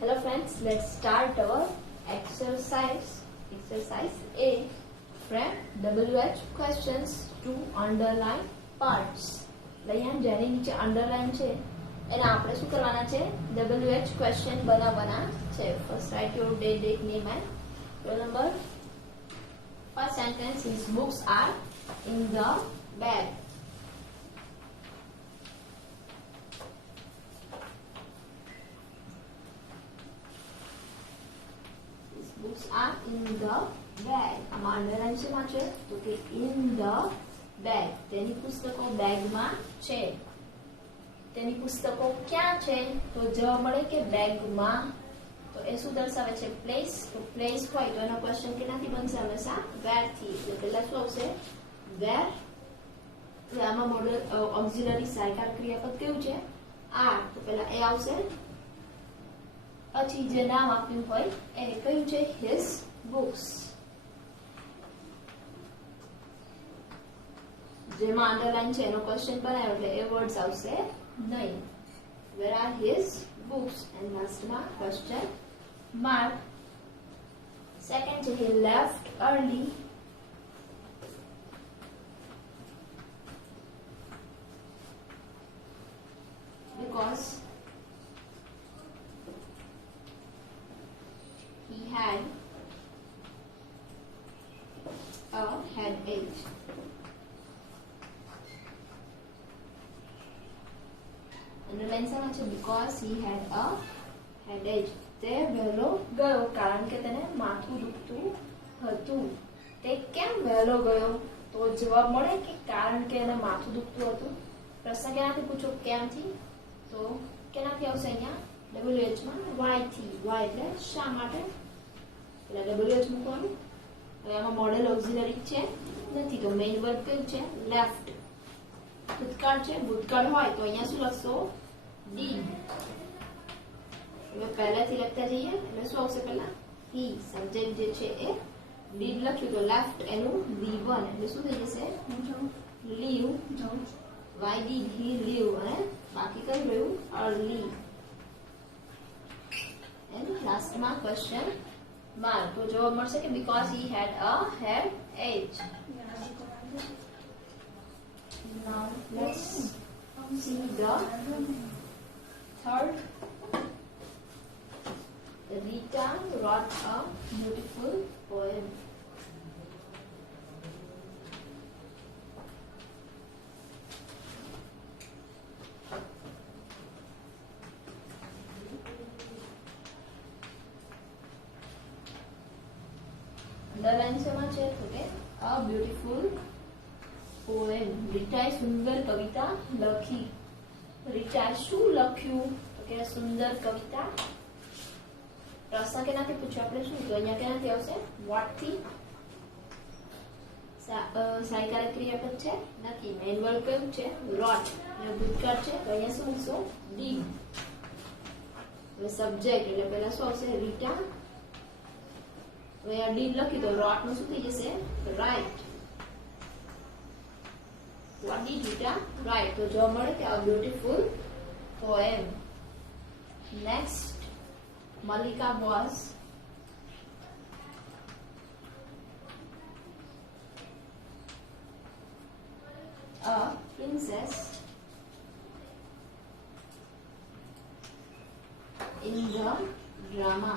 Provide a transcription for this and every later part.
Hello friends, let's start our exercise. Exercise A from WH questions to underline parts. અહીંયા જેની નીચે underline છે એને આપણે શું કરવાના છે? WH question બનાવવાના છે. First write your day, date, name and roll number. First sentence is books are in the bag. Books are in the bag. આમાં અંડરલાઈન શેમાં છે? તો કે in the bag. તેની પુસ્તકો બેગમાં છે. તેની પુસ્તકો ક્યાં છે? તો જવાબ મળે કે બેગમાં. તો એ શું દર્શાવે છે? પ્લેસ. તો પ્લેસ હોય તો એનો ક્વેશ્ચન કેનાથી બનશે? હંમેશા where થી. એટલે પહેલા શું આવશે? where. આમાં મોડલ ઓક્ઝિલરી સહાયકાર ક્રિયાપદ કેવું છે? are. તો પહેલા એ આવશે. પછી જે નામ આપ્યું હોય એ કયું છે? his books. જેમાં અંડરલાઈન છે એનો ક્વેશ્ચન બનાવ્યો એટલે એ વર્ડ્સ આવશે નહીં. where are his books? and લાસ્ટમાં ક્વેશ્ચન માર્ક. સેકન્ડ છે he left early. because he had a headache. Underline sama છે because he had a headache. તે વહેલો ગયો કારણ કે તેને માથું દુખતું હતું. તે કેમ વહેલો ગયો? તો જવાબ મળે કે કારણ કે એને માથું દુખતું હતું. પ્રશ્ન કેનાથી પૂછો? કેમથી. તો કેનાથી આવશે? અહીંયા WH માં why થી. why એટલે શા માટે. એટલે WH મૂકવાનું. હવે આમાં મોડેલ ઓક્ઝિલરી છે નથી તો મેઇન વર્બ કયું છે? લેફ્ટ. ભૂતકાળ છે. ભૂતકાળ હોય તો અહીંયા શું લખશો? did. હવે પહેલાથી લખતા જઈએ એટલે શું આવશે? પહેલા he. સબ્જેક્ટ જે છે એ did લખ્યું તો લેફ્ટ એનું V1 એટલે શું થઈ જશે? Leave. why did he leave? અને બાકી કઈ રહ્યું? early. and લાસ્ટમાં ક્વેશ્ચન માર્ક. તો જવાબ મળશે કે because he had a headache. Now let's see the third. Rita wrote a beautiful poem. Underline શેમાં છે? તો કે a beautiful poem. રીટાએ સુંદર કવિતા લખી. રીટાએ શું લખ્યું? તો કે સુંદર કવિતા. પ્રશ્ન કેનાથી પૂછ્યો આપણે? શું તો અહીંયા કેનાથી આવશે? what થી. સહાયકારક ક્રિયાપદ છે નથી. મેઇન વર્બ કયું છે? wrote. અને ભૂતકાળ છે તો અહીંયા શું મૂકશો? did. હવે સબ્જેક્ટ એટલે પહેલા શું આવશે? રીટા. હવે આ did લખી તો wrote નું શું થઈ જશે? write. what did Rita write? તો જવાબ મળે કે a beautiful poem. next, Malika was a princess in the drama.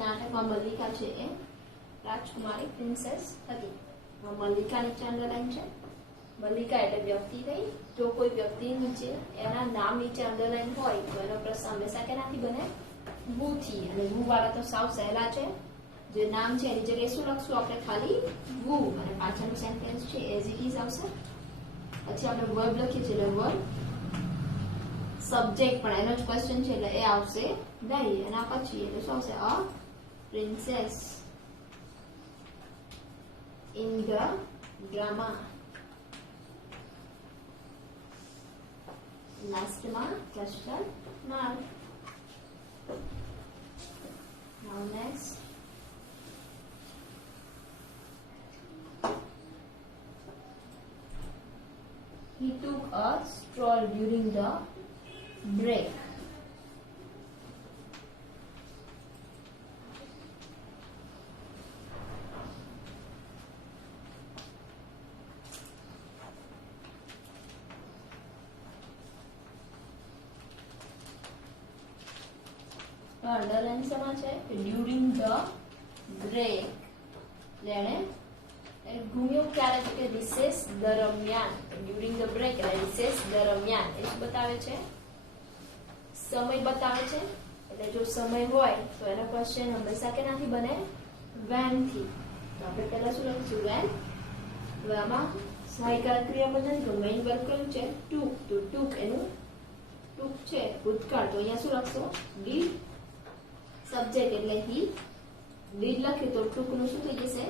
નાટકમાં મલ્લિકા છે એ રાજકુમારી પ્રિન્સેસ હતી. મલ્લિકા નીચે અંડરલાઈન છે. મલ્લિકા એટલે વ્યક્તિ થઈ. જો કોઈ વ્યક્તિ નીચે એના નામ નીચે અંડરલાઈન હોય તો એનો પ્રશ્ન હંમેશા કેનાથી બને? વુ થી. અને વુ વાળા તો સાવ સહેલા છે. જે નામ છે એની જગ્યાએ શું લખશું આપણે? ખાલી વુ. અને પાછળનું સેન્ટેન્સ છે એઝ ઇટ ઇઝ આવશે. પછી આપણે વર્બ લખીએ છીએ એટલે વર્બ. સબ્જેક્ટ પણ એનો જ ક્વેશ્ચન છે એટલે એ આવશે નહીં. એના પછી એટલે શું આવશે? અ princess in the drama. લાસ્ટમાં question mark. Now next, He took a stroll during the break. Underline શેમાં છે કે ડ્યુરિંગ ધ બ્રેક જેણે ઘૂમ્યું ક્યારે તો કે રિસેસ દરમિયાન. ડ્યુરિંગ ધ બ્રેક એટલે રિસેસ દરમિયાન એ શું બતાવે છે? સમય બતાવે છે. એટલે જો સમય હોય તો એનો ક્વેશ્ચન હંમેશા કેનાથી બને? વેન થી. તો આપણે પહેલા શું લખીશું? વેન. હવે આમાં સહાયકારક ક્રિયાપદ નથી તો મેઇન વર્બ કયું છે? ટુક. તો ટુક એનું ટુક છે ભૂતકાળ તો અહીંયા શું લખશો? ડીડ. સબ્જેક્ટ એટલે હી. ડીડ લખ્યું તો ટુક નું શું થઈ જશે?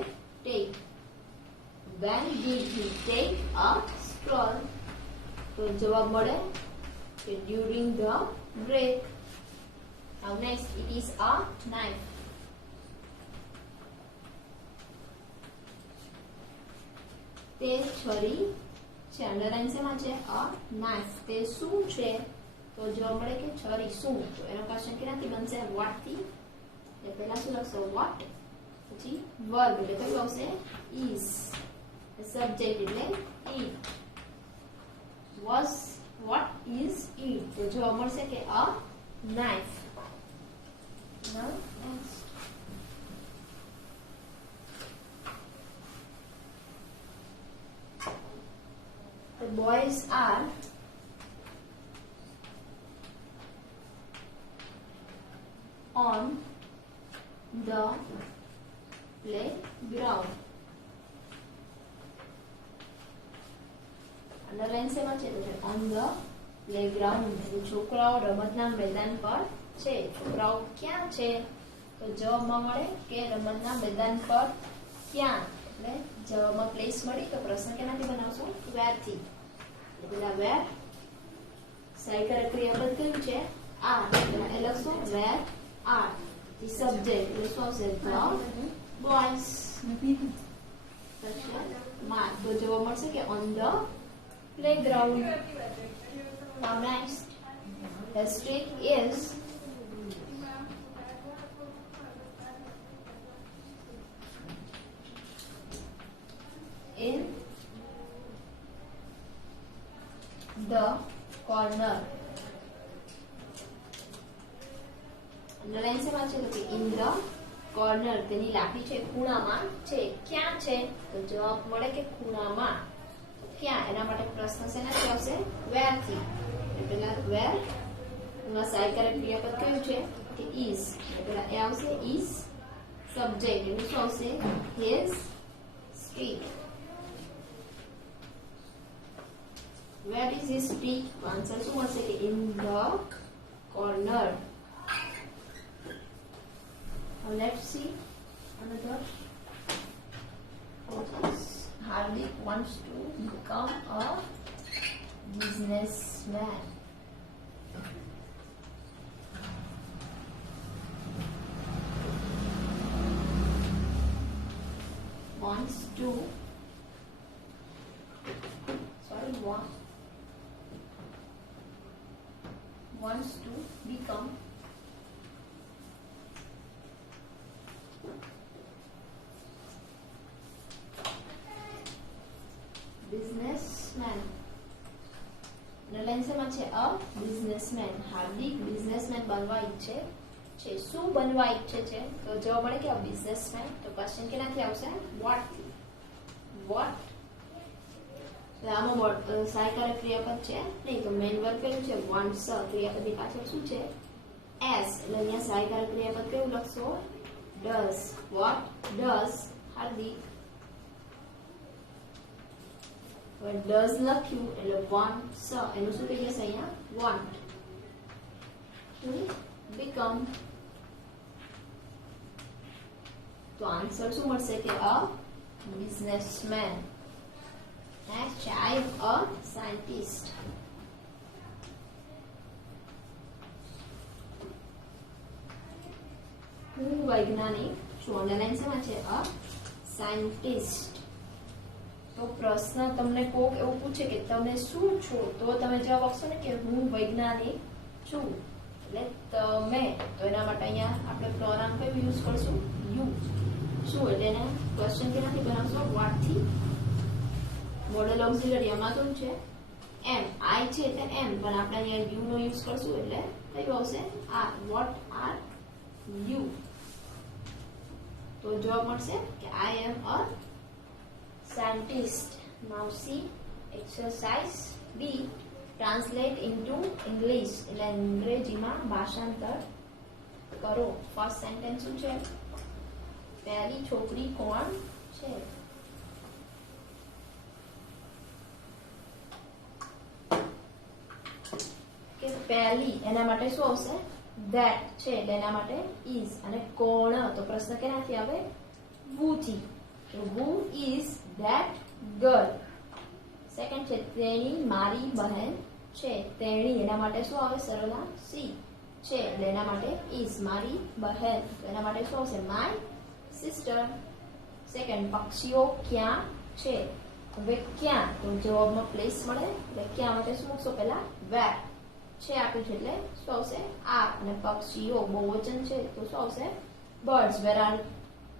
Tech. When did he take a stroll? તો જવાબ મળે કે during the break. Now next, it is a knife. તે છરી છે. અંડરલાઈન શેમાં છે? a knife. તે શું છે? તો જવાબ મળે કે છરી શું. તો એનો ક્વેશ્ચન કેનાથી બનશે? what થી. એટલે પહેલા શું લખશો? what. પછી વર્બ એટલે કયું આવશે? is. સબ્જેક્ટ એટલે it. what is it? તો જવાબ મળશે કે a knife. Now next. The boys are on the playground. Underline શેમાં છે? On the playground. છોકરાઓ રમતના મેદાન પર છે. છોકરાઓ ક્યાં છે? તો જવાબમાં મળે કે રમતના મેદાન પર ક્યાં. એટલે જવાબમાં પ્લેસ મળી તો પ્રશ્ન કેનાથી બનાવશો? વેર થી. એટલે વેર સહાયકારક ક્રિયાપદ કયું છે? આર. એટલે લખશો વેર આર. સબ્જેક્ટ એટલે શું આવશે? The boys. તો જવાબ મળશે કે on the playground. Now next, the street is in the corner. Underline શેમાં છે? તો કે in the corner. તેની લાકડી છે ખૂણામાં છે. ક્યાં છે? તો જવાબ મળે કે ખૂણામાં. ક્યાં? એના માટે પ્રશ્ન શેનાથી આવશે? વેર થી. એટલે પહેલા વેર એમાં સહાયકારક ક્રિયાપદ કયું છે? કે is. એટલે પહેલા એ આવશે is. સબ્જેક્ટ એટલે શું આવશે? his street. Where is his street? Answer શું મળશે? કે in the corner. Now let's see another. Hardik wants to become a businessman. Wants to become businessman. Underline શેમાં છે? અ બિઝનેસમેન. હાર્દિક બિઝનેસમેન બનવા ઈચ્છે છે. શું બનવા ઈચ્છે છે? તો જવાબ મળે કે અ બિઝનેસમેન. તો ક્વેશ્ચન કેનાથી આવશે? વોટ થી. વોટ. આમાં સહાયકારક ક્રિયાપદ છે નહીં તો મેઇન વર્બ કયું છે? વોન્ટ્સ. ક્રિયાપદની પાછળ શું છે? એસ. એટલે અહીંયા સહાયકારક ક્રિયાપદ કેવું લખશો? Does. What does Hardik. Does લખ્યું એટલે વોન્ટ્સ એનું શું થઈ જશે? અહીંયા વોન્ટ ટુ બીકમ. તો આન્સર શું મળશે? કે અ businessman. Next, I am a scientist. હું વૈજ્ઞાનિક છું. અંડરલાઈન શેમાં છે? A scientist. તો તો પ્રશ્ન તમને કોક એવું પૂછે કે તમે શું છો, તો તમે જવાબ આપશો ને કે હું વૈજ્ઞાનિક છું. એટલે તમે, તો એના માટે અહીંયા આપણે પ્રોનાઉન કયું યુઝ કરશું? યુ. શું એટલે એને ક્વેશ્ચન કેનાથી બનાવશો? વોટ થી. મોડલ ઓક્સિલરી એમાં શું છે? એમ. આઈ છે એટલે એમ, પણ આપણે અહીંયા યુ નો યુઝ કરશું એટલે કયું આવશે? આર. What are you? તો જવાબ મળશે કે આઈ એમ અ scientist. Now see exercise B. Translate into English. એટલે અંગ્રેજીમાં ભાષાંતર કરો. ફર્સ્ટ સેન્ટેન્સ શું છે? પહેલી છોકરી કોણ છે? કે પહેલી એના માટે શું આવશે? that છે એટલે એના માટે is. અને કોણ તો પ્રશ્ન કેનાથી આવે? who થી. તો who is that girl? Second છે તેણી મારી બહેન છે. તેણી એના માટે શું આવે? સરળા સી છે એટલે એના માટે is. મારી બહેન તો એના માટે શું આવશે? my sister. સેકન્ડ પક્ષીઓ ક્યાં છે? હવે ક્યાં તો જવાબમાં પ્લેસ મળે એટલે ક્યાં માટે શું મૂકશો? પહેલા where છે આપ્યું છે એટલે શું આવશે? આ. અને પક્ષીઓ બહુવચન છે તો શું આવશે? birds. where are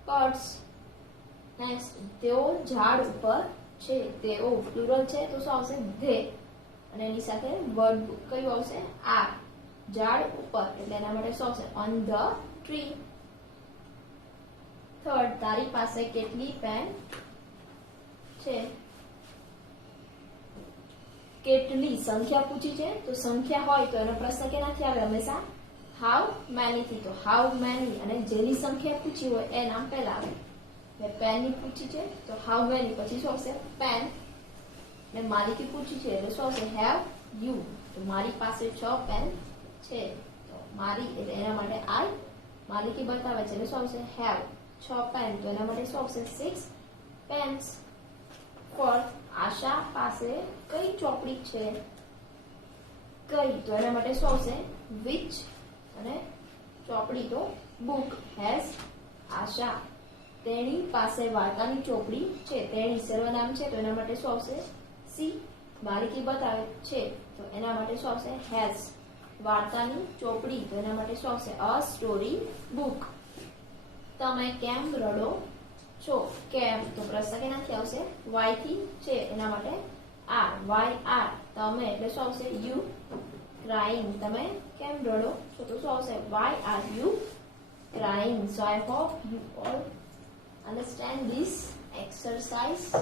birds? Next તેઓ ઝાડ ઉપર છે. તેઓ પ્લુરલ છે તો શું આવશે? they. અને એની સાથે વર્બ કયું આવશે? આ. ઝાડ ઉપર એટલે એના માટે શું આવશે? on the tree. થર્ડ તારી પાસે કેટલી પેન છે? કેટલી સંખ્યા પૂછી છે તો સંખ્યા હોય તો એનો પ્રશ્ન કેનાથી આવે? હંમેશા હાઉ મેની થી. તો હાઉ મેની અને જેની સંખ્યા પૂછી હોય એ નામ પહેલા આવે. પેન ની પૂછી છે તો હાઉ મેની, પછી શું આવશે? પેન. ને માલિકી પૂછી છે એટલે શું આવશે? Have you. તો મારી પાસે 6 પેન છે. તો મારી એટલે એના માટે આઈ. માલિકી બતાવે છે એટલે શું આવશે? Have 6 pen. તો એના માટે શું આવશે? 6 પેન્સ. ફોર્થ આશા પાસે કઈ ચોપડી છે? કઈ તો એના માટે શું આવશે? which. અને ચોપડી તો book. has આશા. તેણી પાસે વાર્તાની ચોપડી છે. તેણી સર્વનામ છે તો એના માટે શું આવશે? સી. માલિકી બતાવે છે તો એના માટે શું આવશે? has. વાર્તાની ચોપડી તો એના માટે શું આવશે? a story book. તમે કેમ રડો છો? કેમ તો પ્રશ્ન કેનાથી આવશે? વાય થી છે એના માટે આર. Why are. તમે એટલે શું આવશે? યુ. ક્રાઇંગ. તમે કેમ રડો છો તો શું આવશે? Why are you crying? So I hope you all understand this exercise.